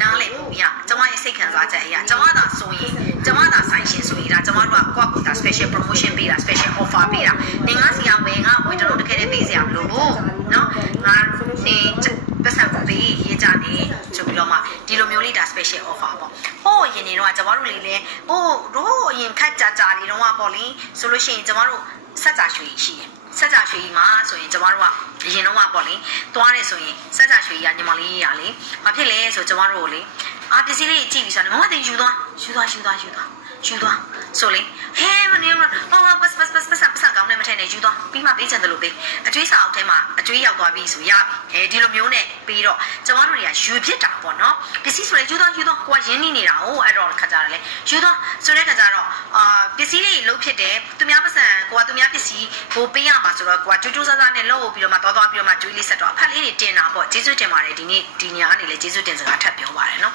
နားလည်ဖို့ရကျမရဲ့စိတ်ခံစားချက်အရာကျမသာဆိုရင်ကျမသာဆိုင်ရှင်ဆိုရင်ဒါကျမတို့ကကိုယ့်ကိုယ်သာ special promotion ပေးတာ special offer ပေးတာနေငါစီကဝယ်ငါဝယ်တို့တကယ်တည်းပေးစရာမလိုဘူးเนาะငါနေပတ်စံပေးရေးကြနေဆိုပြီးတော့မှဒီလိုမျိုးလေးဒါ special offer ပေါ့ဟိုရင်နေတော့ကျမတို့လေးလဲဟိုတို့အရင်ခက်ကြကြနေတော့ပေါ့လေဆိုလို့ရှိရင်ကျမတို့စက်ကြရွှေရှိတယ် စက်ကြရွှေကြီးမှာဆိုရင်ကျမတို့ကအရင်တော့ပေါ့လေသွားတယ်ဆိုရင်စက်ကြရွှေကြီးကညီမလေးကြီးရလေဘာဖြစ်လဲဆိုကျမတို့ကိုလေအာပစ္စည်းလေးကြည့်ပြီးဆိုတော့မမတင်ယူသွားယူသွားယူသွားယူသွားယူသွားဆိုလေဟဲမနေမဟောပတ်ပတ်ပတ်ပတ်ပတ်ပတ်ကောင်းနေမထဲနဲ့ယူသွားပြီးမှပေးချင်တယ်လို့ပေးအကျွေးစာအုပ်ထဲမှာအကျွေးရောက်သွားပြီဆိုရပြီအဲဒီလိုမျိုးနဲ့ ပြီးတော့ကျမတို့တွေကယူဖြစ်တာပေါ့နော်ပစ္စည်းဆိုလေယူသွားယူသွားကိုကရင်းနေနေတာ哦အဲ့တော့ခါကြတယ်လေယူသွားဆိုတဲ့ခါကြတော့အာပစ္စည်းလေးလုံးဖြစ်တယ်သူများပတ်စံကိုကသူများပစ္စည်းကိုပေးရမှာဆိုတော့ကိုကကြိုးကြိုးစားစားနဲ့လှုပ်ပြီးတော့မှသွားသွားပြီးတော့မှကျွေးလေးဆက်တော့အဖက်လေးတွေတင်တာပေါ့ကျေးဇူးတင်ပါတယ်ဒီနေ့ဒီညကနေလေကျေးဇူးတင်စကားထပ်ပြောပါတယ်နော်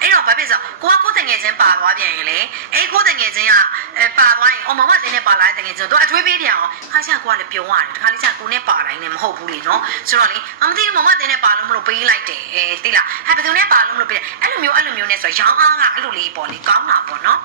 အဲ့တော့ဘာဖြစ်ဆိုကိုကကိုယ်တငယ်ချင်းပါသွားပြန်ရင်လေအဲ့ကိုယ်တငယ်ချင်းကအဲပါသွားရင်အော်မမတင်းနဲ့ပါလာတဲ့တငယ်ချင်းတို့အကျွေးပေးတယ်အောင်ခါချကိုကလည်းပြုံးရတယ်တခါလေးချကိုနဲ့ပါတိုင်းနဲ့မဟုတ်ဘူးလေနော်ဆိုတော့လေအမသိဘူးမမတင်းနဲ့ပါလို့မလို့ပေးလိုက်တယ်အဲသိလားဟာဘယ်သူနဲ့ပါလို့မလို့ပေးအဲ့လိုမျိုးအဲ့လိုမျိုးနဲ့ဆိုရောင်းအားကအဲ့လိုလေးပေါ့လေကောင်းတာပေါ့နော်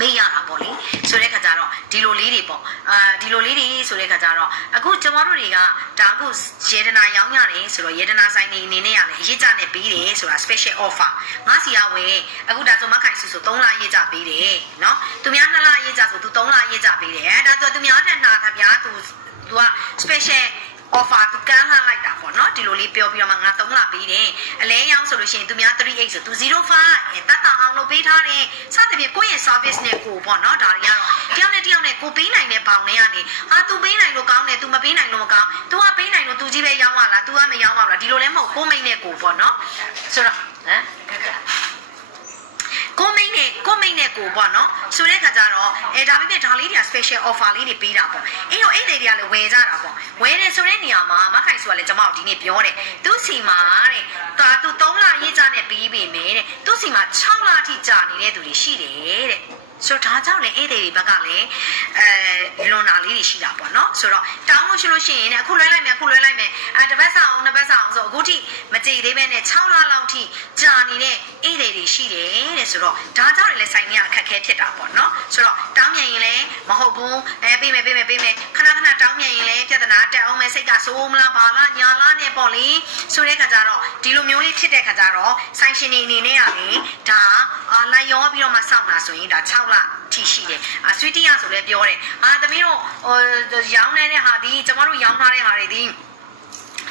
မေ့ရတာပေါ့လေဆိုတဲ့ခါကျတော့ဒီလိုလေးတွေပေါ့အာဒီလိုလေးတွေဆိုတဲ့ခါကျတော့အခုကျွန်တော်တို့တွေကဒါအခုယေဒနာရောင်းရတယ်ဆိုတော့ယေဒနာဆိုင်တွေအနေနဲ့ရတယ်အရေးကြနဲ့ပေးတယ်ဆိုတာ special offer ငါစီရဝယ်အခုဒါဆိုမခိုင်စုဆို3လရေးကြပေးတယ်နော်သူများ2လရေးကြဆိုသူ3လရေးကြပေးတယ်အဲဒါဆိုသူများတဲ့နာတာဗျာသူသူက special offer သူကမ်းလှမ်းလိုက်တာပေါ့နော်ဒီလိုလေးပြောပြီးတော့မှငါ3လပေးတယ်အလဲရောင်းဆိုလို့ရှိရင်သူများ38ဆိုသူ05တတ်တောင်အောင်လုပ်ပေးထားတယ်စသဖြင့်ကိုယ့်ရဲ့ service နဲ့ကိုပေါ့နော်ဒါတွေကတော့တယောက်နဲ့တယောက်နဲ့ကိုပေးနိုင်တဲ့ဘောင်တွေကနေဟာ तू ပေးနိုင်လို့ကောင်းတယ် तू မပေးနိုင်လို့မကောင်း तू ကပေးနိုင်လို့ तू ကြီးပဲရောင်းရလား तू ကမရောင်းပါဘူးလားဒီလိုလည်းမဟုတ်ကိုမိတ်နဲ့ကိုပေါ့နော်ဆိုတော့ဟမ် ကိုမိတ်နဲ့ကိုမိတ်နဲ့ကိုပေါ့နော်ဆိုတဲ့ခါကျတော့အဲဒါပေမဲ့ဒါလေးတွေက special offer လေးတွေပေးတာပေါ့အဲ့တော့အဲ့တွေတွေကလည်းဝယ်ကြတာပေါ့ဝယ်တယ်ဆိုတဲ့နေရာမှာမခိုင်ဆိုကလည်းကျွန်မတို့ဒီနေ့ပြောတယ်သူစီမှာတဲ့ဒါသူ3လရေးကြနဲ့ပြီးပြီမယ်တဲ့သူစီမှာ6လအထိကြာနေတဲ့သူတွေရှိတယ်တဲ့ ဆိုတော့ဒါကြောင့်လည်းအဲ့ဒီတွေဘက်ကလည်းအဲလွန်တာလေးတွေရှိတာပေါ့နော်ဆိုတော့တောင်းလို့ရှိလို့ရှိရင်လည်းအခုလွှဲလိုက်မယ်အခုလွှဲလိုက်မယ်အဲတစ်ပတ်ဆောင်နှစ်ပတ်ဆောင်ဆိုအခုထိမကြည်သေးပဲနဲ့6လလောက်ထိကြာနေတဲ့အဲ့ဒီတွေရှိတယ်တဲ့ဆိုတော့ဒါကြောင့်လည်းဆိုင်ကြီးအခက်ခဲဖြစ်တာပေါ့နော်ဆိုတော့တောင်းမြန်ရင်လည်းမဟုတ်ဘူးအဲပေးမယ်ပေးမယ်ပေးမယ်ခဏခဏတောင်းမြန်ရင်လည်းပြဿနာတက်အောင်မယ်စိတ်ကစိုးမလားဘာလားညာလားနဲ့ပေါ့လေဆိုတဲ့ခါကျတော့ဒီလိုမျိုးလေးဖြစ်တဲ့ခါကျတော့ဆိုင်ရှင်နေအနေနဲ့ကလေဒါအာလိုက်ရောပြီးတော့မှစောင့်တာဆိုရင်ဒါ6ထိရှိတယ်အဆွေတီယာဆိုလည်းပြောတယ်အာသမီးတို့ဟိုရောင်းနေတဲ့ဟာဒီကျမတို့ရောင်းထားတဲ့ဟာတွေဒီ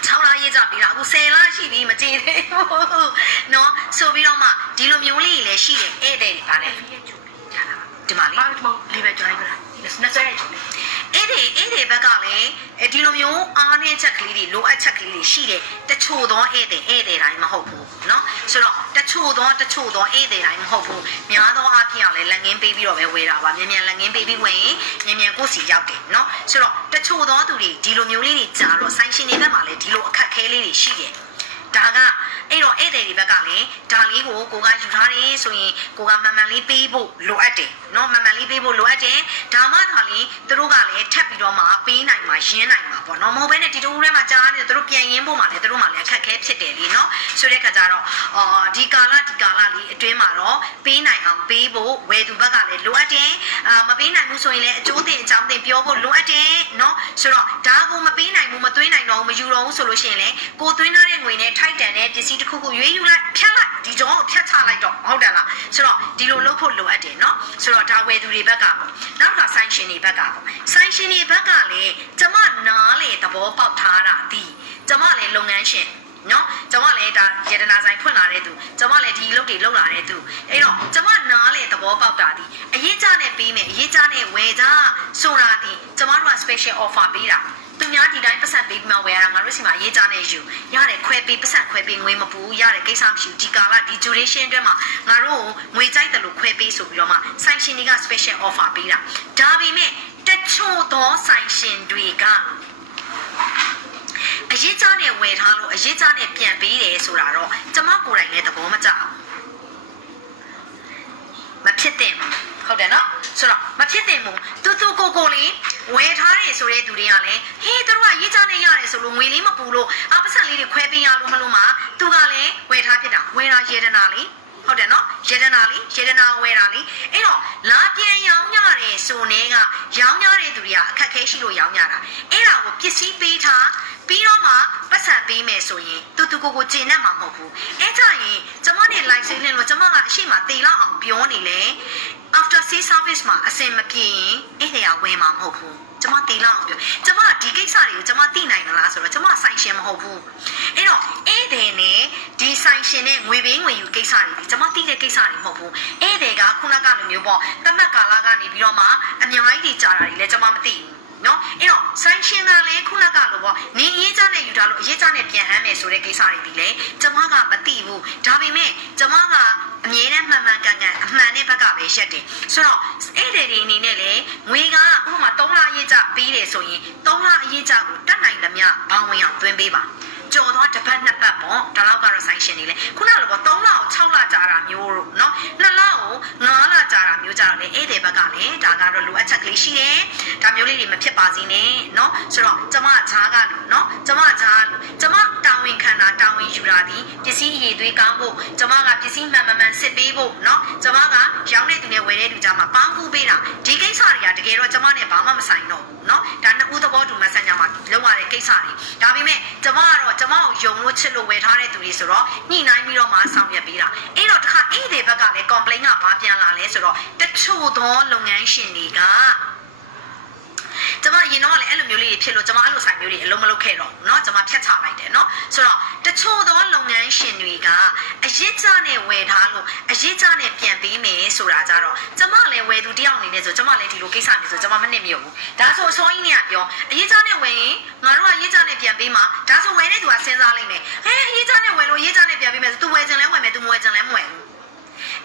6လရေးကြပြီးတာအခု10လရှိပြီမကြည့်သေးဘူးเนาะဆိုပြီးတော့မှဒီလိုမျိုးလေးလည်းရှိတယ်ဧည့်သည်တွေကလည်းဒီမှာလေ ဘာလို့လေးပဲကြိုင်းကြလားနှစ်ဆယ်ကြိုင်း အဲ့ဒီအဲ့ဒီဘက်ကလည်းဒီလိုမျိုးအားနည်းချက်ကလေးတွေလိုအပ်ချက်ကလေးတွေရှိတယ်တချို့သောဧည့်သည်ဧည့်သည်တိုင်းမဟုတ်ဘူးเนาะဆိုတော့တချို့သောတချို့သောဧည့်သည်တိုင်းမဟုတ်ဘူးများသောအားဖြင့်လည်းလက်ငင်းပေးပြီးတော့ပဲဝယ်တာပါမြန်မြန်လက်ငင်းပေးပြီးဝယ်ရင်မြန်မြန်ကိုယ်စီရောက်တယ်เนาะဆိုတော့တချို့သောသူတွေဒီလိုမျိုးလေးတွေကြာတော့ဆိုင်ရှင်တွေဘက်မှာလည်းဒီလိုအခက်ခဲလေးတွေရှိတယ် ဒါကအဲ့တော့ဧည့်သည်တွေဘက်ကလည်းဒါလေးကိုကိုကယူထားတယ်ဆိုရင်ကိုကမှန်မှန်လေးပေးဖို့လိုအပ်တယ်နော်မှန်မှန်လေးပေးဖို့လိုအပ်တယ်ဒါမှသာလေသူတို့ကလည်းထပ်ပြီးတော့မှပေးနိုင်မှာရင်းနိုင်မှာပေါ့နော်မဟုတ်ဘဲနဲ့ဒီတူထဲမှာကြားနေသူတို့ပြန်ရင်းဖို့မှလည်းသူတို့မှလည်းအခက်ခဲဖြစ်တယ်လေနော်ဆိုတဲ့ခါကျတော့အော်ဒီကာလဒီကာလလေးအတွင်းမှာတော့ပေးနိုင်အောင်ပေးဖို့ဝယ်သူဘက်ကလည်းလိုအပ်တယ်အာမပေးနိုင်ဘူးဆိုရင်လည်းအကျိုးတင်အကြောင်းတင်ပြောဖို့လိုအပ်တယ်နော်ဆိုတော့ဒါကိုမပေးနိုင်ဘူးမသွင်းနိုင်တော့ဘူးမယူတော့ဘူးဆိုလို့ရှိရင်လည်းကိုသွင်းထားတဲ့ငွေနဲ့ထိုက်တန်တဲ့ပစ္စည်းတစ်ခုခုရွေးယူလိုက်ဖြတ်လိုက်ဒီကြောကိုဖြတ်ချလိုက်တော့ဟုတ်တယ်လားဆိုတော့ဒီလိုလုပ်ဖို့လိုအပ်တယ်เนาะဆိုတော့ဒါဝယ်သူတွေဘက်ကပေါ့နောက်ကဆိုင်ရှင်တွေဘက်ကပေါ့ဆိုင်ရှင်တွေဘက်ကလည်းကျမနားလေသဘောပေါက်ထားတာဒီကျမလည်းလုပ်ငန်းရှင်နော်ကျမလည်းဒါယေဒနာဆိုင်ဖွင့်လာတဲ့သူကျမလည်းဒီလုပ်တွေလုပ်လာတဲ့သူအဲ့ ရေးကြနဲ့ဝယ်ကြဆိုတာဒီကျမတို့က special offer ပေးတာသူများဒီတိုင်းပတ်စံပေးပြီးမှဝယ်ရတာငါတို့စီမှာရေးကြနေယူရတယ်ခွဲပေးပတ်စံခွဲပေးငွေမပူရတယ်ကိစ္စမရှိဘူးဒီကာလဒီ duration အတွင်းမှာငါတို့ငွေကြိုက်တယ်လို့ခွဲပေးဆိုပြီးတော့မှဆိုင်ရှင်တွေက special offer ပေးတာဒါပေမဲ့တချို့သောဆိုင်ရှင်တွေကအရေးကြနဲ့ဝယ်ထားလို့အရေးကြနဲ့ပြန်ပေးတယ်ဆိုတာတော့ကျမကိုယ်တိုင်လည်းသဘောမကျဘူးမဖြစ်တဲ့ဘူး ဟုတ်တယ်နော်ဆိုတော့မဖြစ်တဲ့ဘူးတူတူကိုကိုလေးဝယ်ထားတယ်ဆိုတဲ့သူတွေကလည်းဟေးသူတို့ကရေးချနေရတယ်ဆိုလို့ငွေလေးမပူလို့အပစံလေးတွေခွဲပေးရလို့မလို့မှာသူကလည်းဝယ်ထားဖြစ်တာဝယ်တာရေဒနာလေး ဟုတ်တယ်နော်ရေဒနာလေးရေဒနာဝယ်တာလေးအဲ့တော့လာပြန်ရောင်းရတယ်ဆိုနေကရောင်းရတဲ့သူတွေကအခက်ခဲရှိလို့ရောင်းရတာအဲ့ဒါကိုပစ္စည်းပေးထားပြီးတော့မှပတ်စံပေးမယ်ဆိုရင်တူတူကိုကိုကျင်တတ်မှာမဟုတ်ဘူးအဲ့ကြရင်ကျမနဲ့ live sale လို့ကျမကအရှိမတေလောက်အောင်ပြောနေလေ after sale service မှာအစင်မပြေရင်အဲ့တွေကဝယ်မှာမဟုတ်ဘူး ကျမတေလောက်အောင်ပြောကျမဒီကိစ္စတွေကိုကျမသိနိုင်မလားဆိုတော့ကျမဆိုင်ရှင်မဟုတ်ဘူးအဲ့တော့ဧည့်သည်နဲ့ဒီဆိုင်ရှင်နဲ့ငွေပေးငွေယူကိစ္စတွေဒီကျမသိတဲ့ကိစ္စတွေမဟုတ်ဘူးဧည့်သည်ကခုနကလိုမျိုးပေါ့တမတ်ကာလကနေပြီးတော့မှအများကြီးကြာတာတွေလည်းကျမမသိဘူး နော်အဲ့တော့ဆိုင်ရှင်ကလည်းခုနကလိုပေါ့နင်းရေးချနဲ့ယူထားလို့အရေးချနဲ့ပြန်ဟမ်းမယ်ဆိုတဲ့ကိစ္စတွေဒီလေကျမကမသိဘူးဒါပေမဲ့ကျမကအမြဲတမ်းမှန်မှန်ကန်ကန်အမှန်နဲ့ဘက်ကပဲရက်တယ်ဆိုတော့ဧည့်သည်တွေအနေနဲ့လည်းငွေကဥပမာ3လအရေးချပေးတယ်ဆိုရင်3လအရေးချကိုတတ်နိုင်သမျှဘောင်းဝင်အောင်သွင်းပေးပါ ကြော်တော့တစ်ပတ်နှစ်ပတ်ပေါ့ဒါတော့ကတော့ဆိုင်ရှင်နေလေခုနကလိုပေါ့3လကို6လကြာတာမျိုးတို့เนาะ2လကို9လကြာတာမျိုးကြာတော့လေဧည့်သည်ဘက်ကလည်းဒါကတော့လိုအပ်ချက်ကလေးရှိတယ်ဒါမျိုးလေးတွေမဖြစ်ပါစေနဲ့เนาะဆိုတော့ကျမဂျားကလို့เนาะကျမဂျားလို့ကျမတာဝန်ခံတာတာဝန်ယူတာဒီပစ္စည်းအရေးသွေးကောင်းဖို့ကျမကပစ္စည်းမှန်မှန်မှန်စစ်ပေးဖို့เนาะကျမကရောင်းတဲ့သူနဲ့ဝယ်တဲ့သူကြားမှာပေါင်းကူပေးတာဒီကိစ္စတွေကတကယ်တော့ကျမနဲ့ဘာမှမဆိုင်တော့ဘူးเนาะဒါနှစ်ဦးသဘောတူမဆန်ကြမှာလောက်ရတဲ့ကိစ္စတွေဒါပေမဲ့ကျမကတော့ ကျမကိုယုံလို့ချစ်လို့ဝယ်ထားတဲ့သူတွေဆိုတော့ညှိနှိုင်းပြီးတော့မှဆောင်ရွက်ပေးတာအဲ့တော့တစ်ခါအဲ့ဒီဘက်ကလည်း complaint ကဘာပြန်လာလဲဆိုတော့တချို့သောလုပ်ငန်းရှင်တွေက ကျမရင်တော့လည်းအဲ့လိုမျိုးလေးတွေဖြစ်လို့ကျမအဲ့လိုဆိုင်မျိုးတွေအလုံးမလုပ်ခဲ့တော့ဘူးเนาะကျမဖြတ်ချလိုက်တယ်เนาะဆိုတော့တချို့သောလုပ်ငန်းရှင်တွေကအရေးကြနဲ့ဝယ်ထားလို့အရေးကြနဲ့ပြန်ပေးမယ်ဆိုတာကြတော့ကျမလည်းဝယ်သူတယောက်အနေနဲ့ဆိုကျမလည်းဒီလိုကိစ္စနေဆိုကျမမနစ်မြုပ်ဘူးဒါဆိုအစောကြီးနေကပြောအရေးကြနဲ့ဝယ်ရင်ငါတို့ကအရေးကြနဲ့ပြန်ပေးမှာဒါဆိုဝယ်တဲ့သူကစဉ်းစားလိုက်မယ်ဟဲအရေးကြနဲ့ဝယ်လို့အရေးကြနဲ့ပြန်ပေးမယ်ဆို तू ဝယ်ချင်လဲဝယ်မယ် तू မဝယ်ချင်လဲမဝယ်ဘူး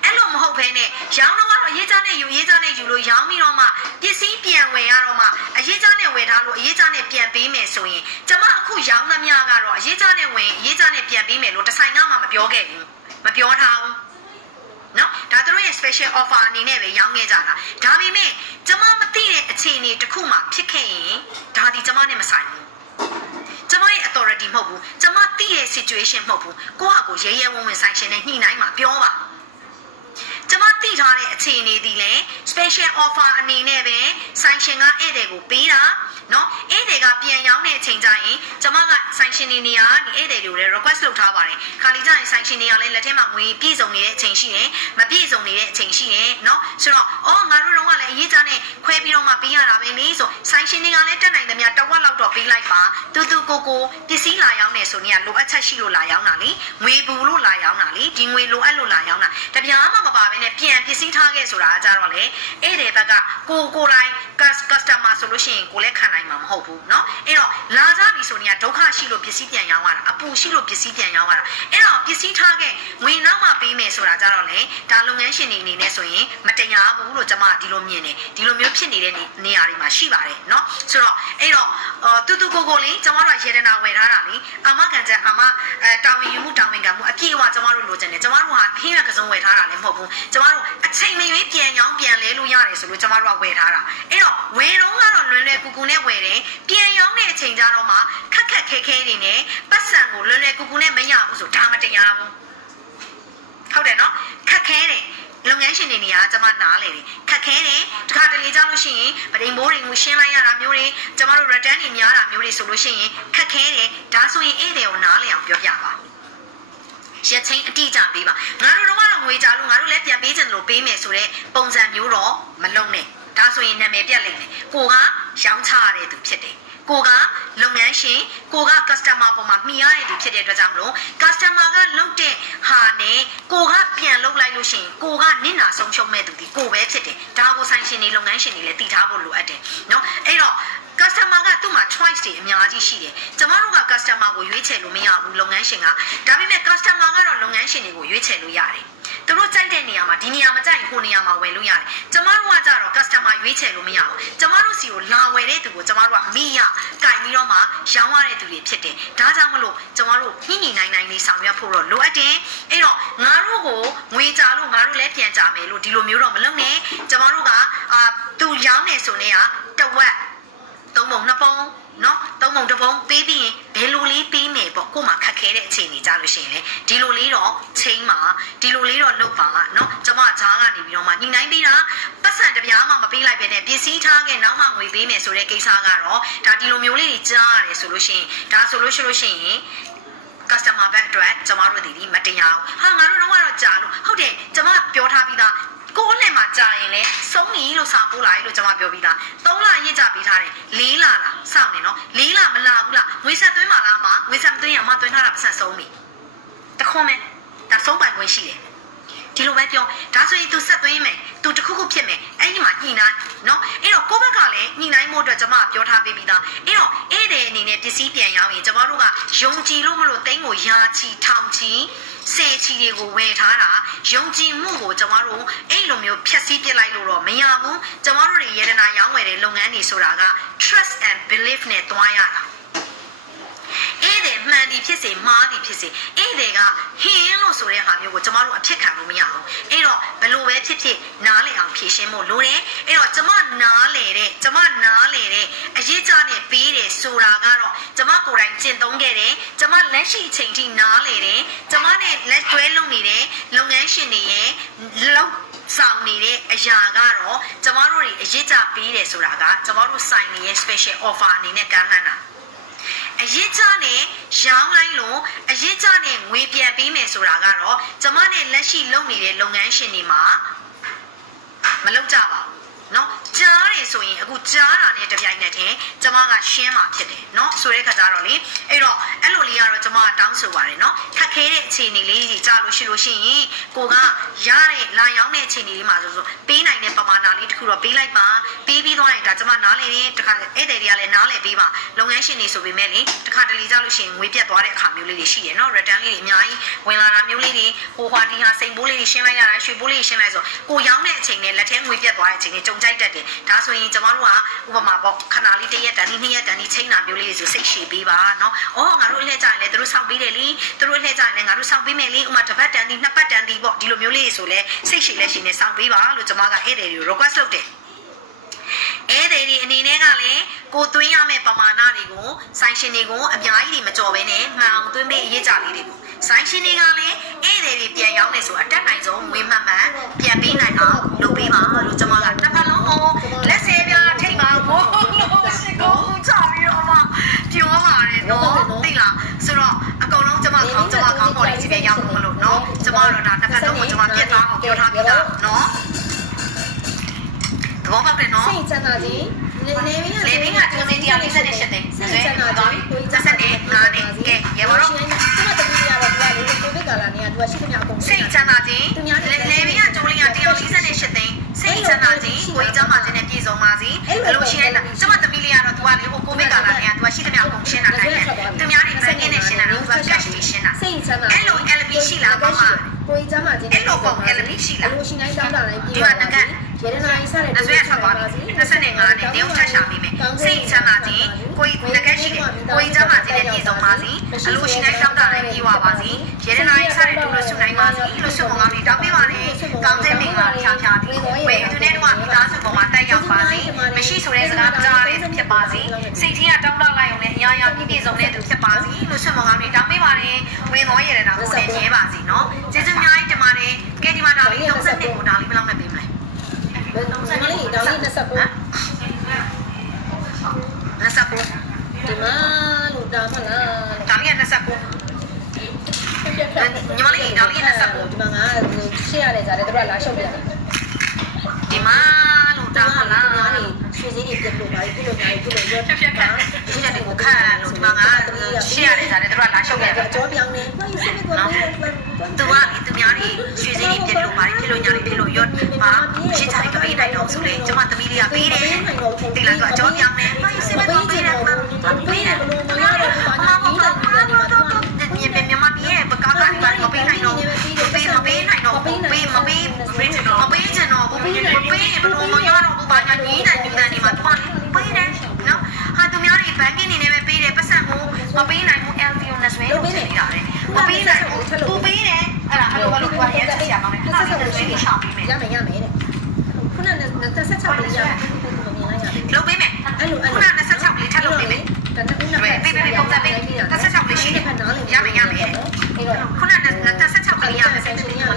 အဲ့လိုမဟုတ်ဘဲနဲ့ရောင်းတော့ကတော့ရေးချနဲ့ယူရေးချနဲ့ယူလို့ရောင်းပြီးတော့မှပစ္စည်းပြန်ဝယ်ရတော့မှအရေးချနဲ့ဝယ်ထားလို့အရေးချနဲ့ပြန်ပေးမယ်ဆိုရင်ကျမအခုရောင်းသမျှကတော့အရေးချနဲ့ဝင်အရေးချနဲ့ပြန်ပေးမယ်လို့တစ်ဆိုင်ကမှမပြောခဲ့ဘူးမပြောထားဘူးနော်ဒါသူတို့ရဲ့ special offer အနေနဲ့ပဲရောင်းခဲ့ကြတာဒါပေမဲ့ကျမမသိတဲ့အခြေအနေတစ်ခုမှဖြစ်ခဲ့ရင်ဒါဒီကျမနဲ့မဆိုင်ဘူးကျမရဲ့ authority မဟုတ်ဘူးကျမသိတဲ့ situation မဟုတ်ဘူးကိုယ့်ဟာကိုယ်ရဲရဲဝံ့ဝံ့ဆိုင်ရှင်နဲ့ညှိနှိုင်းမှာပြောပါ ကျမသိထားတဲ့အခြေအနေဒီလဲ special offer အနေနဲ့ပဲ sanction ကဧည့်သည်ကိုပေးတာနော်ဧည့်သည်ကပြန်ရောင်းတဲ့အချိန်ကျရင်ကျမက sanction နေနေရဒီဧည့်သည်တွေကိုလည်း request လုပ်ထားပါတယ်ခါလီကျရင် sanction နေရလဲလက်ထဲမှာငွေပြည့်စုံနေတဲ့အချိန်ရှိတယ်မပြည့်စုံနေတဲ့အချိန်ရှိတယ်နော်ဆိုတော့အော်ငါတို့တော့ကလည်းအရေးကြတဲ့ခွဲပြီးတော့မှပေးရတာ ပဲလေဆိုဆိုင်ရှင်တွေကလည်းတက်နိုင်သမျှတစ်ဝက်လောက်တော့ပေးလိုက်ပါတူတူကိုကိုပစ္စည်းလာရောင်းနေဆိုနေကလိုအပ်ချက်ရှိလို့လာရောင်းတာလေငွေဘူးလို့လာရောင်းတာလေဒီငွေလိုအပ်လို့လာရောင်းတာတပြားမှမပါဘဲနဲ့ပြန်ပစ္စည်းထားခဲ့ဆိုတာကကြတော့လေဧည့်သည်ဘက်ကကိုကိုတိုင်း customer ဆိုလို့ရှိရင်ကိုလည်းခံနိုင်မှာမဟုတ်ဘူးเนาะအဲ့တော့လာကြပြီဆိုနေကဒုက္ခရှိလို့ပစ္စည်းပြန်ရောင်းရတာအပူရှိလို့ပစ္စည်းပြန်ရောင်းရတာအဲ့တော့ပစ္စည်းထားခဲ့ငွေနောက်မှပေးမယ်ဆိုတာကြတော့လေဒါလုပ်ငန်းရှင်တွေအနေနဲ့ဆိုရင်မတရားဘူးလို့ကျွန်မဒီလိုမြင်တယ်ဒီလိုမျိုးဖြစ်နေတဲ့နေရာတွေမှာ ရှိပါတယ်เนาะဆိုတော့အဲ့တော့အော်တူတူကိုကိုလေးကျွန်တော်တို့ရေဒနာဝယ်ထားတာလေအာမခံချက်အာမအဲတာဝန်ယူမှုတာဝန်ခံမှုအပြည့်အဝကျွန်တော်တို့လိုချင်တယ်ကျွန်တော်တို့ဟာဟင်းရကစုံဝယ်ထားတာလည်းမဟုတ်ဘူးကျွန်တော်တို့အချိန်မရွေးပြန်ရောင်းပြန်လဲလို့ရတယ်ဆိုလို့ကျွန်တော်တို့ကဝယ်ထားတာအဲ့တော့ဝယ်တော့ကတော့လွယ်လွယ်ကူကူနဲ့ဝယ်တယ်ပြန်ရောင်းတဲ့အချိန်ကျတော့မှခက်ခက်ခဲခဲနေနဲ့ပတ်စံကိုလွယ်လွယ်ကူကူနဲ့မရဘူးဆိုဒါမတရားဘူးဟုတ်တယ်နော်ခက်ခဲတယ် လုပ်ငန်းရှင်တွေနေရာကျွန်မနားလေတယ်ခက်ခဲတယ်တခါတလေကြောက်လို့ရှိရင်ဗတိန်မိုးတွေငွေရှင်းလိုက်ရတာမျိုးတွေကျွန်တော်တို့ return တွေများတာမျိုးတွေဆိုလို့ရှိရင်ခက်ခဲတယ်ဒါဆိုရင်ဧည့်သည်ကိုနားလေအောင်ပြောပြပါရက်ချင်းအတိအကျပေးပါငါတို့တော့ကတော့ငွေကြလို့ငါတို့လည်းပြန်ပေးချင်လို့ပေးမယ်ဆိုတော့ပုံစံမျိုးတော့မလုံးနဲ့ဒါဆိုရင်နာမည်ပြတ်လိမ့်မယ်ကိုကရောင်းချရတဲ့သူဖြစ်တယ် ကိုကလုပ်ငန်းရှင်ကိုက customer ပေါ်မှာမှီရတဲ့သူဖြစ်တဲ့အတွက်ကြောင့်မလို့ customer ကလုပ်တဲ့ဟာနဲ့ကိုကပြန်လုပ်လိုက်လို့ရှိရင်ကိုကနင့်နာဆုံးရှုံးမဲ့သူဒီကိုပဲဖြစ်တယ်ဒါကိုဆိုင်ရှင်တွေလုပ်ငန်းရှင်တွေလည်းတည်ထားဖို့လိုအပ်တယ်เนาะအဲ့တော့ customer ကသူ့မှာ choice တွေအများကြီးရှိတယ်ကျမတို့က customer ကိုရွေးချယ်လို့မရဘူးလုပ်ငန်းရှင်ကဒါပေမဲ့ customer ကတော့လုပ်ငန်းရှင်တွေကိုရွေးချယ်လို့ရတယ် သူတို့ကြိုက်တဲ့နေရာမှာဒီနေရာမကြိုက်ရင်ဟိုနေရာမှာဝယ်လို့ရတယ်ကျမတို့ကကြတော့ customer ရွေးချယ်လို့မရဘူးကျမတို့စီကိုလာဝယ်တဲ့သူကိုကျမတို့ကအမိရကင်ပြီးတော့မှရောင်းရတဲ့သူတွေဖြစ်တယ်ဒါကြောင့်မလို့ကျမတို့ညှိညှိနိုင်နိုင်လေးဆောင်ရွက်ဖို့တော့လိုအပ်တယ်အဲ့တော့ငါတို့ကိုငွေကြလို့ငါတို့လည်းပြန်ကြမယ်လို့ဒီလိုမျိုးတော့မလုပ်နဲ့ကျမတို့ကအာသူရောင်းနေဆိုနေကတဝက်နှစ်ပုံ နော်သုံးပုံတစ်ပုံပေးပြီးရင်ဘယ်လိုလေးပေးမယ်ပေါ့ကို့မှာခက်ခဲတဲ့အခြေအနေကြလို့ရှိရင်လေဒီလိုလေးတော့ချိန်မှာဒီလိုလေးတော့လုပ်ပါနော်ကျမဂျားကနေပြီးတော့မှညီနိုင်ပြီးတာပတ်စံတစ်ပြားမှမပေးလိုက်ပဲနဲ့ပစ္စည်းထားခဲ့နောက်မှငွေပေးမယ်ဆိုတဲ့ကိစ္စကတော့ဒါဒီလိုမျိုးလေးကြီးကြားရတယ်ဆိုလို့ရှိရင်ဒါဆိုလို့ရှိလို့ရှိရင် customer back အတွက်ကျမတို့ဒီဒီမတင်ရအောင်ဟာငါတို့တော့ကတော့ကြာလို့ဟုတ်တယ်ကျမပြောထားပြီးသား ကိုယ်နဲ့မှကြာရင်လေစုံးကြီးလို့စာပို့လိုက်လို့ကျမပြောပြီးသား3လရစ်ကြပေးထားတယ်4လလားစောင့်နေနော်4လမလာဘူးလားငွေဆက်သွင်းပါလားမငွေဆက်မသွင်းရအမသွင်းထားတာပတ်စံဆုံးပြီတခွန်းမဲဒါဆုံးပိုင်ခွင့်ရှိတယ်ဒီလိုပဲပြောဒါဆိုရင် तू ဆက်သွင်းမယ် तू တခုခုဖြစ်မယ်အဲ့ဒီမှာညှိနှိုင်းနော်အဲ့တော့ကိုယ့်ဘက်ကလည်းညှိနှိုင်းမှုအတွက်ကျမပြောထားပေးပြီးသားအဲ့တော့ဧည့်သည်အနေနဲ့ပစ္စည်းပြန်ရောက်ရင်ကျမတို့ကယုံကြည်လို့မလို့တိန်းကိုယာချီထောင်ချီ ဆယ်ချီတွေကိုဝယ်ထားတာယုံကြည်မှုကိုကျမတို့အဲ့လိုမျိုးဖြည့်ဆည်းပြစ်လိုက်လို့တော့မရဘူးကျမတို့တွေယေဒနာရောင်းဝယ်တဲ့လုပ်ငန်းတွေဆိုတာက trust and belief နဲ့တွားရတာဧည့်သည် မှန်သည်ဖြစ်စေမှားသည်ဖြစ်စေဧည့်သည်ကဟင်းလို့ဆိုတဲ့ဟာမျိုးကိုကျမတို့အဖြစ်ခံလို့မရဘူးအဲ့တော့ဘယ်လိုပဲဖြစ်ဖြစ်နားလည်အောင်ဖြေရှင်းဖို့လိုတယ်အဲ့တော့ကျမနားလည်တဲ့ကျမနားလည်တဲ့အရေးကြနဲ့ပေးတယ်ဆိုတာကတော့ကျမကိုယ်တိုင်ကျင့်သုံးခဲ့တယ်ကျမလက်ရှိအချိန်ထိနားလည်တယ်ကျမနဲ့လက်တွဲလုပ်နေတဲ့လုပ်ငန်းရှင်တွေရဲ့လောက်ဆောင်နေတဲ့အရာကတော့ကျမတို့တွေအရေးကြပေးတယ်ဆိုတာကကျမတို့ဆိုင်နေရဲ့ special offer အနေနဲ့ကမ်းလှမ်းတာအရေးကြနဲ့ ရောင်းလိုက်လို့အရေးကြနဲ့ငွေပြန်ပေးမယ်ဆိုတာကတော့ကျမနဲ့လက်ရှိလုပ်နေတဲ့လုပ်ငန်းရှင်တွေမှာမလုပ်ကြပါဘူးเนาะ ကြားတယ်ဆိုရင်အခုကြားတာနဲ့တပြိုင်နက်တည်းကျမကရှင်းမှာဖြစ်တယ်เนาะဆိုတဲ့ခါကျတော့လေအဲ့တော့အဲ့လိုလေးကတော့ကျမကတောင်းဆိုပါတယ်เนาะခက်ခဲတဲ့အခြေအနေလေးကြီးကြားလို့ရှိလို့ရှိရင်ကိုကရတဲ့လာရောက်တဲ့အခြေအနေလေးမှာဆိုဆိုပေးနိုင်တဲ့ပမာဏလေးတစ်ခုတော့ပေးလိုက်ပါပေးပြီးသွားရင်ဒါကျမနားလေတယ်တခါဧည့်သည်တွေကလည်းနားလေပေးပါလုပ်ငန်းရှင်တွေဆိုပေမဲ့လေတခါတလေကြလို့ရှိရင်ငွေပြတ်သွားတဲ့အခါမျိုးလေးတွေရှိတယ်เนาะ return လေးတွေအများကြီးဝင်လာတာမျိုးလေးတွေဟိုဟွာဒီဟာစိန်ဘိုးလေးတွေရှင်းလိုက်ရတာရွှေဘိုးလေးတွေရှင်းလိုက်ဆိုကိုရောင်းတဲ့အချိန်နဲ့လက်ထဲငွေပြတ်သွားတဲ့အချိန်နဲ့ကြုံကြိုက်တတ်တယ် ဒါဆိုရင်ကျမတို့ကဥပမာပေါ့ခဏလေးတစ်ရက်တန်ဒီနှစ်ရက်တန်ဒီချိန်တာမျိုးလေးဆိုစိတ်ရှည်ပေးပါနော်။အော်ငါတို့အလှည့်ကြရင်လည်းသူတို့စောင့်ပေးတယ်လေ။သူတို့အလှည့်ကြရင်လည်းငါတို့စောင့်ပေးမယ်လေ။ဥပမာတစ်ပတ်တန်ဒီနှစ်ပတ်တန်ဒီပေါ့ဒီလိုမျိုးလေးဆိုလဲစိတ်ရှည်လက်ရှည်နဲ့စောင့်ပေးပါလို့ကျမကဧည့်သည်တွေကို request လုပ်တယ်။အဲဒေဒီအနေနဲ့ကလည်းကိုသွင်းရမယ့်ပမာဏတွေကိုဆိုင်ရှင်တွေကိုအများကြီးတွေမကြော်ဘဲနဲ့မှန်အောင်သွင်းပေးအရေးကြလေးတွေကိုဆိုင်ရှင်တွေကလည်းအဲဒေဒီပြန်ရောက်နေဆိုအတက်နိုင်ဆုံးဝင်မှန်မှန်ပြန်ပေးနိုင်အောင်လုပ်ပေးပါလို့ကျွန်မက အောင်ကျွန်မခေါင်းပေါ်လေးကြီးပဲရောက်ဖို့လို့နော်ကျွန်မတို့ဒါတစ်ခါလုံးကိုကျွန်မပြတ်သွားအောင်ပြောထားပြီးသားနော်သဘောပေါက်တယ်နော်စိတ်ချမ်းသာခြင်းလေနေမင်းကလေမင်းကကျွန်မတို့တရားလေးဆက်နေရှင်းတယ်စိတ်ချမ်းသာသွားပြီကိုကြီးဆက်နေနားနေကဲရပါတော့ကျွန်မတပည့်ရပါဘူးလေကိုဗစ်ကာလနေကသူကရှိသမျှအကုန်စိတ်ချမ်းသာခြင်းလေလေမင်းကကျုံးလေးကတရားလေးဆက်နေရှင်းတယ်စိတ်ချမ်းသာခြင်းကိုကြီးချမ်းသာခြင်းနဲ့ပြည့်စုံပါစေဘလို့ရှိရင်ကျွန်မတပည့်လေးကတော့သူကလေဟိုကိုဗစ်ကာလနေကသူကရှိသမျှအကုန်ရှင်းတာနိုင်တယ်သူများတွေစက်နေနဲ့ရှင်းတာတော့သူက cash ရှင်းတာ စိတ်ချမ်းသာအဲ့လို LP ရှိလားပေါ့မှာကိုကြီးချမ်းသာခြင်းအဲ့လိုပေါ့ LP ရှိလားလူရှင်တိုင်းတောင်းတာတိုင်းပြေပါဒီမှာတကက်ရေဒနာကြီးစတဲ့ဒီဆွဲဆက်ပါပြီ25နဲ့တေုံချက်ရှာပေးမယ်စိတ်ချမ်းသာခြင်းကိုကြီးတကက်ရှိတယ်ကိုကြီးချမ်းသာခြင်းနဲ့ပြည့်စုံပါစေအလိုရှင်တိုင်းတောင်းတာတိုင်းပြေပါပါစေရေဒနာကြီးစတဲ့ဒုလို့ဆုနိုင်ပါစေလို့ဆုမကောင်းတွေတောင်းပေးပါနဲ့ကောင်းတဲ့မင်္ဂလာဖြာဖြာပြီးဝေသူနဲ့တော့မိသားစုပေါ်မှာ တိလာတော့အကြောင်းပြောင်းနေဘာစစ်မတော့ပေးတယ်မပေးတယ်ဘလို့မရတော့ဘာညာပြီးတယ်ဒီကနေမှာတော့မြင်မြင်မပြေပကားကားဒီမပေးနိုင်တော့မပေးမပေးနိုင်တော့ပေးမပေးမပေးချင်တော့မပေးချင်တော့ဘူးမပေးဘလို့မရတော့ဘူးဘာညာညီးနိုင်ညီးနိုင်ဒီမှာတော့ပေးတယ်နော်ဟာသူများတွေဘန်ကင်းနေနေပဲပေးတယ်ပတ်စံကိုမပေးနိုင်ဘူး LTO နဲ့ဆွဲလို့ချိန်နေတာလေမပေးနိုင်ဘူးသူပေးတယ်အဲ့ဒါအဲ့လိုဘာလို့ဘာရဲဆက်ရအောင်လဲခဏလေးဆွဲပြီးရှောင်ပေးမယ် ရမယ်ရမယ်တဲ့ခုနက26လေးရမယ်မြင်လိုက်ရတယ် လုပ်ပေးမယ် အဲ့လိုအဲ့ ခု လို န26လေးထပ် မမ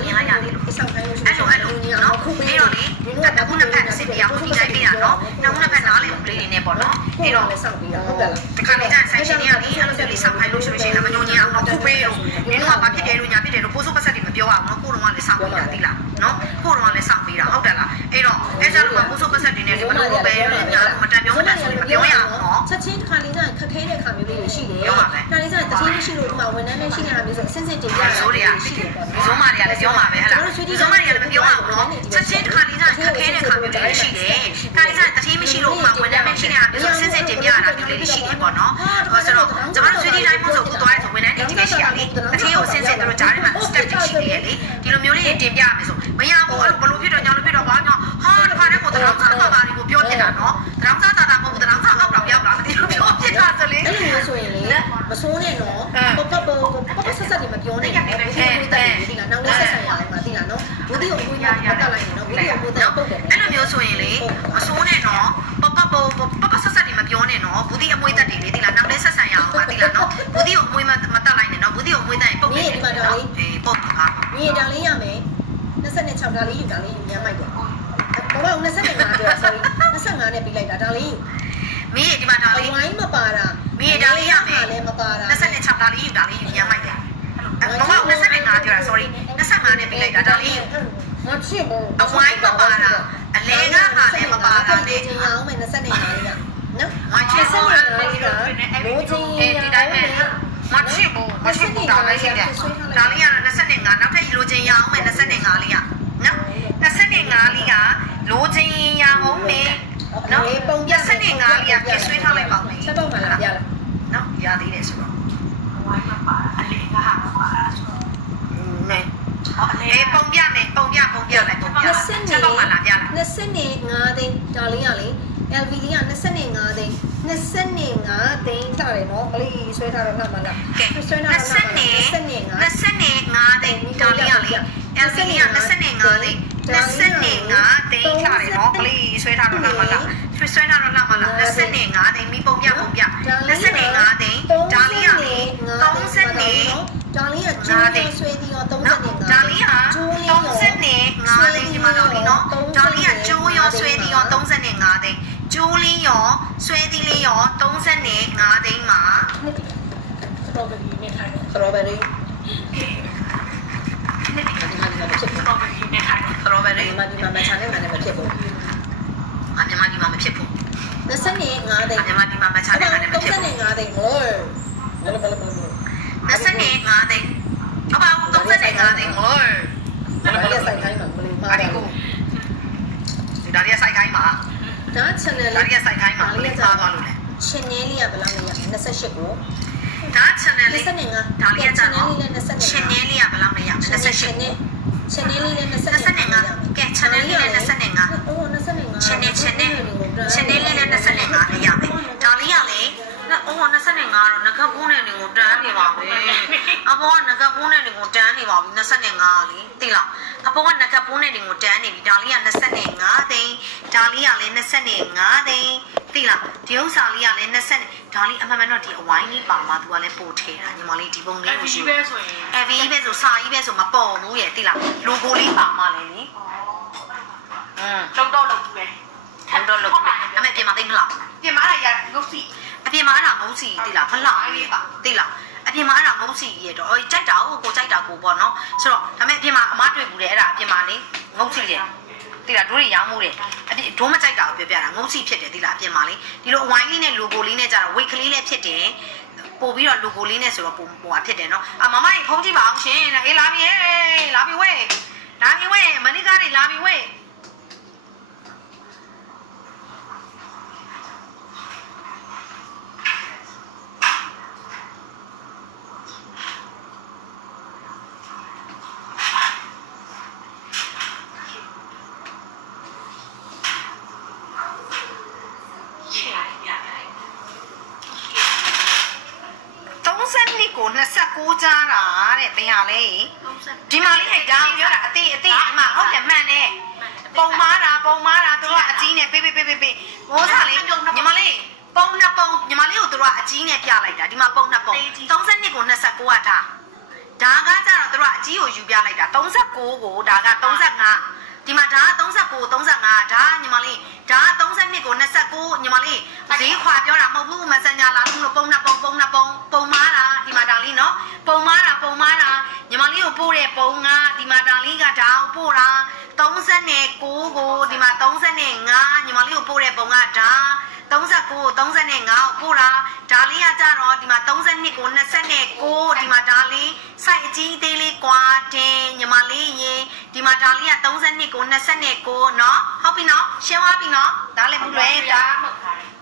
ြင်လိုက်ရသေးလို့ ဆောက်ခိုင်းလို့ရှိ အဲ့လိုအဲ့လိုနော်ပြီးတော့လေတက်တခုနှစ်ဖက်အစစ်တရားကိုဒီတိုင်းပြတာနော်နောက်နှစ်ဖက်နားလေကလေးတွေနဲ့ပေါ့နော်ပြီးတော့ လည်းဆောက်ပြီးတာဟုတ်တယ်လားတခါလေကျဆိုင်ရှင်တွေကလေအဲ့လိုလေးဆောက်ခိုင်းလို့ရှိလို့ရှိရင်လည်းမညိုညင်အောင်တော့ခုပေးတော့နင်တို့ကဘာဖြစ်တယ်လို့ညာဖြစ်တယ်လို့ပိုးစိုးပတ်ဆက်တွေမပြောအောင်နော်ကိုတော်ကလည်းဆောက်ပေးတာသိလားနော်ကိုတော်ကလည်းဆောက်ပေးတာဟုတ်တယ်လားအဲ့တော့အဲ့ကြတော့ပိုးစိုးပတ်ဆက်တွေနဲ့လေမလို့ပဲညာမတန်ပြောမတန်ဆိုမပြောရအောင်နော်ချက်ချင်းတစ်ခါလေးကျရင်ခက်ခဲတဲ့ခါမျိုးလေးတွေရှိတယ်ပြောပါမယ်ခါလေးကျရင်တတိမရှိလို့ဒီမှာဝန်ထမ်းနဲ့ရှိနေတာမျိုးဆိုအစင်းစင်းတင်ပြရဆိုးတွေကရှိတယ်ပေါ့ဒီဇုံးမတွေကလည်းပြောမှာပဲဟဲ့လားဒီဇုံးမတွေကလည်းမပြောအောင်နော်ချက်ချင်းတစ်ခါလေးကခက်ခဲတဲ့ခါမျိုးတွေရှိတယ်ခါလေးကတတိမရှိလို့မှဝန်ထမ်းမရှိနေတာမျိုးဆိုစစ်စစ်တင်ပြရတာမျိုးလေးရှိတယ်ပေါ့နော်ဟောဆိုတော့ကျွန်တော်တို့ဆွေးနွေးတိုင်းမို့ဆိုကိုသွားရဲဆိုဝန်ထမ်းတွေတကယ်ရှိရလေတတိကိုစစ်စစ်တို့ကြားထဲမှာ step တွေရှိသေးတယ်လေဒီလိုမျိုးလေး တင်ပြရမယ်ဆိုမရဘူးအဲ့လိုဘလို့ဖြစ်တော့ကြောင်လို့ဖြစ်တော့ဘာကြောင့်ဟာတစ်ခါတည်းကိုတရောင်းစားပါပါကိုပြောဖြစ်တာနော်တရောင်းစားတာတာမဟုတ်ဘူးတရောင်းစားအောက်တော့ရောက်လာမသိလို့ပြောဖြစ်တာဆိုလေအဲ့လိုမျိုးဆိုရင်လေမစိုးနဲ့နော်ပပပပပဆက်ဆက်တွေမပြောနဲ့နော်ဘုရားဘုရားတက်တယ်ဒီလားနောက်လေးဆက်ဆက်ရအောင်ပါဒီလားနော်ဘုရားကိုဘုရားမတက်လိုက်ရင်နော်ဘုရားကိုဘုရားပုတ်တယ် အဲ့လိုမျိုးဆိုရင်လေမစိုးနဲ့နော်ပပပပပဆက်ဆက်တွေမပြောနဲ့နော်ဘူးဒီအမွေးတက်တွေလေဒီလားနောက်လေးဆက်ဆံရအောင်ပါဒီလားနော်ဘူးဒီကိုအမွေးမမတက်လိုက်နဲ့နော်ဘူးဒီကိုအမွေးတက်ရင်ပုတ်တယ်အေးပုတ်ပါ မြေတာလေးရမယ်26ဒါလေးယူတာလေးယူညမ်းမိုက်တယ်ဘာမှ25ပြော sorry 25နဲ့ပြီးလိုက်တာဒါလေးယူ မင်းဒီမှာဒါ အ လေး ဝိုင်းမပါတာ မင်းဒါလေးရမယ် လည်းမပါတာ 26ဒါ လေးယူဒါလေးယူညမ်းမိုက်တယ်အဲ့တော့25ပြောတာ sorry 25နဲ့ပြီးလိုက်တာဒါလေးယူမချစ်ဘူးအဝိုင်းမပါတာအလဲကဟာလည်းမပါတာလေကျင်းအောင်မယ်25လေးကနော်မချစ်ဘူး25လေးကလိုချင်အေးဒီတိုင်းပဲမချစ်ဘူးမချစ်ဘူးဒါပဲရှိတယ်ဒါလေးကတော့25နောက်ထပ်လိုချင်ရအောင်မယ်25လေးကနော်25လေးကလိုချင်ရအောင်မယ်နော်ပုံပြ25လေးကပြဆွေးထားလိုက်ပါမယ်ချက်တော့မှလာပြလားနော်ရသေးတယ်ဆိုတော့ ဝိုင်းမပါအလေကဟာမပါဆိုတော့နဲဟောအလေအေးပုံပြမယ်ပုံပြပုံပြလိုက်ပုံပြလိုက်ချက်တော့မှလာပြလိုက်25သိန်းဒါလေးကလေ LV လေးက25သိန်း25သိန်းထားတယ်နော်ကလေးဆွဲထားတော့မှမလားကဲဆွဲထားတော့မှ20 25 25သိန်းဒါလေးကလေ LV က25သိန်း25သိန်းထားတယ်နော်ကလေးဆွဲထားတော့လာမလား ဆွဲဆွဲထားတော့လာမလား25သိန်းမိပုံပြပုံပြ25သိန်းဒါလေးကလေ30ဒါလေးကကျိုးလေးဆွဲပြီးတော့35နော်ဒါလေးဟာ35သိန်းဒီမှာတော့လीနော်ဒါလေးကကျိုးရောဆွဲသည်ရော35သိန်းကျိုးလေးရောဆွဲသည်လေးရော35သိန်းမှာစတော်ဘယ်ရီနဲ့ထိုင်တယ်စတော်ဘယ်ရီနှစ်ဒီဒီမှာဒီမှာမဖြစ်ဘူးစတော်ဘယ်ရီနဲ့ထိုင်တယ်စတော်ဘယ်ရီဒီမှာဒီမှာမချာနဲ့မှလည်းမဖြစ်ဘူး အမြန်မာဒီမှာမဖြစ်ဘူး25သိန်းအမြန်မာဒီမှာမချတဲ့ခါနဲ့မဖြစ်ဘူး35သိန်းဟိုဘယ်လိုဘယ်လိုဘယ်လို25သိန်းအပါဘူး35သိန်းဟိုဒါလေးဆိုင်ခိုင်းမှာဘယ်လိုမှာအဒီကိုဒီဒါရီဆိုင်ခိုင်းမှာဒါ channel ဒါရီဆိုင်ခိုင်းမှာလေးပါသွားလို့လေ channel လေးကဘယ်လောက်လဲရ28ကိုဒါ channel လေး25ဒါလေးကကြာတော့ channel လေးနဲ့25 channel လေးကဘယ်လောက်လဲရ28နဲ့ channel လေးနဲ့25 25ကဲ channel လေးနဲ့25ဟို25 channel channel channel လေးနဲ့25လေးရမယ်ဒါလေးကလေနော်အော်25တော့ငကပိုးနဲ့နေကိုတန်းနေပါပဲအဘောကငကပိုးနဲ့နေကိုတန်းနေပါပြီ25လေသိလားအဘောကငကပိုးနဲ့နေကိုတန်းနေပြီဒါလေးက25သိန်းဒါလေးကလည်း25သိန်းသိလားဒီဥစ္စာလေးကလည်း20ဒါလေးအမှန်မှန်တော့ဒီအဝိုင်းလေးပါမှာသူကလည်းပို့ထဲတာညီမလေးဒီပုံလေးအဲ့ကိုဒီယူပဲဆိုရင်အဲဗီပဲဆိုစာကြီးပဲဆိုမပေါ်ဘူးရဲ့သိလား logo လေးပါမှာလေနိอืม လုံးတော့လုံးဘူးပဲထပ်တော့လုံးဘူးအမေပြင်မှာသိမလားပြင်မှာအဲ့ဒါရငုတ်စီအပြင်မှာအဲ့ဒါငုတ်စီတိလားဖလောက်တိလားအပြင်မှာအဲ့ဒါငုံစီရတော့ကြိုက်တာကိုကိုကြိုက်တာကိုပေါ့နော်ဆိုတော့ဒါပေမဲ့အပြင်မှာအမတွေ့ဘူးလေအဲ့ဒါအပြင်မှာလေငုံစီတယ်တိလားဒိုးတွေရောင်းမှုတယ်အပြင်ဒိုးမကြိုက်တာကိုပြောပြတာငုံစီဖြစ်တယ်တိလားအပြင်မှာလေဒီလိုအဝိုင်းလေးနဲ့ logo လေးနဲ့ကြတော့ weight ကလေးလည်းဖြစ်တယ်ပို့ပြီးတော့ logo လေးနဲ့ဆိုတော့ပုံပေါ်ဖြစ်တယ်နော်အမမကြီးဖုန်းကြည့်ပါအောင်ရှင်အေးလာပြီဟဲ့လာပြီဝဲလာပြီဝဲမနိကားတွေလာပြီဝဲ ကို29ကြားတာတဲ့ဘယ်ဟာလဲ30ဒီမှာလေးဟဲ့ဒါပြောတာအသေးအသေးအမဟုတ်တယ်မှန်တယ်ပုံမားတာပုံမားတာသူကအကြီးနဲ့ပေးပေးပေးပေးပေးဘောစားလေးညီမလေးပုံနှစ်ပုံညီမလေးကိုသူကအကြီးနဲ့ပြလိုက်တာဒီမှာပုံနှစ်ပုံ32ကို29ကထားဒါကကြတော့သူတို့ကအကြီးကိုယူပြလိုက်တာ39ကိုဒါက35ဒီမှာဒါက39 35ဒါကညီမလေးဒါက32ကို29ညီမလေးဈေးခွာပြောတာမဟုတ်ဘူး Messenger လာလို့ပုံနှစ်ပုံပုံနှစ်ပုံပုံမားတာဒီမှာဒါ လေးနော်ပုံမားတာပုံမားတာညီမလေးကိုပို့တဲ့ပုံကဒီမှာဒါလေးကဒါကိုပို့တာ39ကိုဒီမှာ35ညီမလေးကိုပို့တဲ့ပုံကဒါ39ကို35ကိုပို့တာဒါလေးကကြတော့ဒီမှာ32ကို29ဒီမှာဒါလေး site အကြီးသေးလေးကွာတင်ညီမလေးရေဒီမှာဒါလေးက32ကို29เนาะဟုတ်ပြီเนาะရှင်းသွားပြီเนาะဒါလည်းဘူးလွယ်ဒါ ဟုတ်ပါဘူး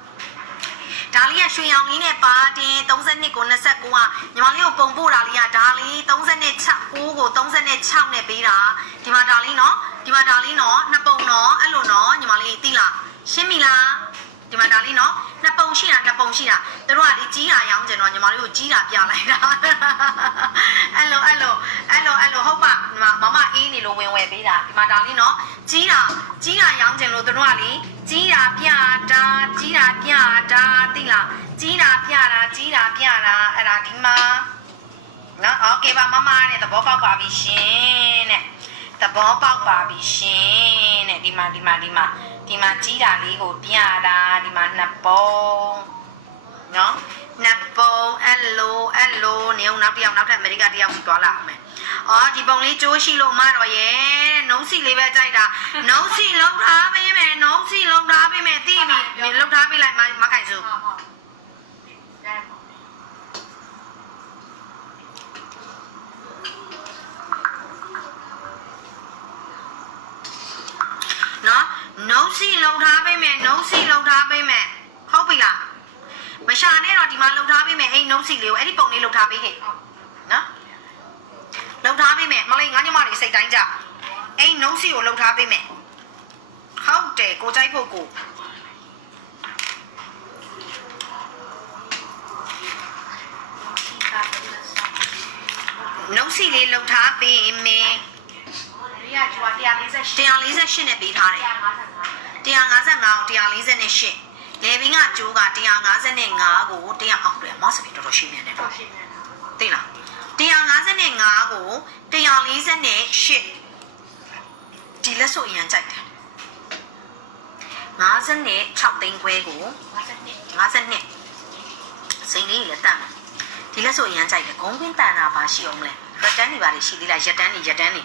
ဒါလေးကရွှေရောင်ကြီးနဲ့ပါတင်32ကို29ကညီမလေးကိုပုံပို့တာလေးကဒါလေး36 9ကို36နဲ့ပေးတာဒီမှာဒါလေးနော်ဒီမှာဒါလေးနော်နှစ်ပုံနော်အဲ့လိုနော်ညီမလေးသိလားရှင်းပြီလားဒီမှာဒါလေးနော် နှစ်ပုံရှိတာနှစ်ပုံရှိတာသူတို့ကဒီကြီးတာရောင်းကြင်တော့ညီမလေးကိုကြီးတာပြလိုက်တာအဲ့လိုအဲ့လိုအဲ့လိုအဲ့လိုဟုတ်ပါဒီမှာမမအေးနေလို့ဝင်ဝယ်ပေးတာဒီမှာဒါလေးเนาะကြီးတာကြီးတာရောင်းကြင်လို့သူတို့ကလေကြီးတာပြတာကြီးတာပြတာသိလားကြီးတာပြတာကြီးတာပြတာအဲ့ဒါဒီမှာနော်โอเคပါမမနဲ့သဘောပေါက်ပါပြီရှင်တဲ့ သဘောပေါက်ပါပြီရှင်တဲ့ဒီမှာဒီမှာဒီမှာဒီမှာကြီးတာလေးကိုပြတာဒီမှာနှစ်ပုံနော်နှစ်ပုံအဲ့လိုအဲ့လိုနေအောင်နောက်တစ်ယောက်နောက်ထပ်အမေရိကတစ်ယောက်စီသွားလာအောင်မယ်အော်ဒီပုံလေးကျိုးရှိလို့မတော့ရဲ့နှုံးစီလေးပဲကြိုက်တာနှုံးစီလောက်ထားပေးမယ်နှုံးစီလောက်ထားပေးမယ်သိပြီလောက်ထားပေးလိုက်မမခိုင်စုဟုတ် လုံးစီလုံထားပေးမယ်နှုံးစီလုံထားပေးမယ်ဟုတ်ပြီလားမရှာနဲ့တော့ဒီမှာလုံထားပေးမယ်အဲ့နှုံးစီလေးကိုအဲ့ဒီပုံလေးလုံထားပေးဟဲ့နော်လုံထားပေးမယ်မလေးငါညမတွေစိတ်တိုင်းကြအဲ့နှုံးစီကိုလုံထားပေးမယ်ဟုတ်တယ်ကိုကြိုက်ဖို့ကိုနှုတ်စီလေးလှုပ်ထားပေးမယ်148နဲ့ပေးထားတယ် 155 155 148လေဘင်းကကျိုးက155ကို100အောက်တယ်မော့စပီတော်တော်ရှင်းနေတယ်တော့နော်ရှင်းနေတယ်သိလား155ကို148ဒီလက်စုပ်အရင်ကြိုက်တယ်56သိန်းခွဲကို52 52စိန်လေးကြီးလည်းတန်တယ်ဒီလက်စုပ်အရင်ကြိုက်တယ်ဂုံးကွင်းတန်တာပါရှိအောင်မလဲရက်တန်းနေပါလေရှိသေးလားရက်တန်းနေရက်တန်းနေ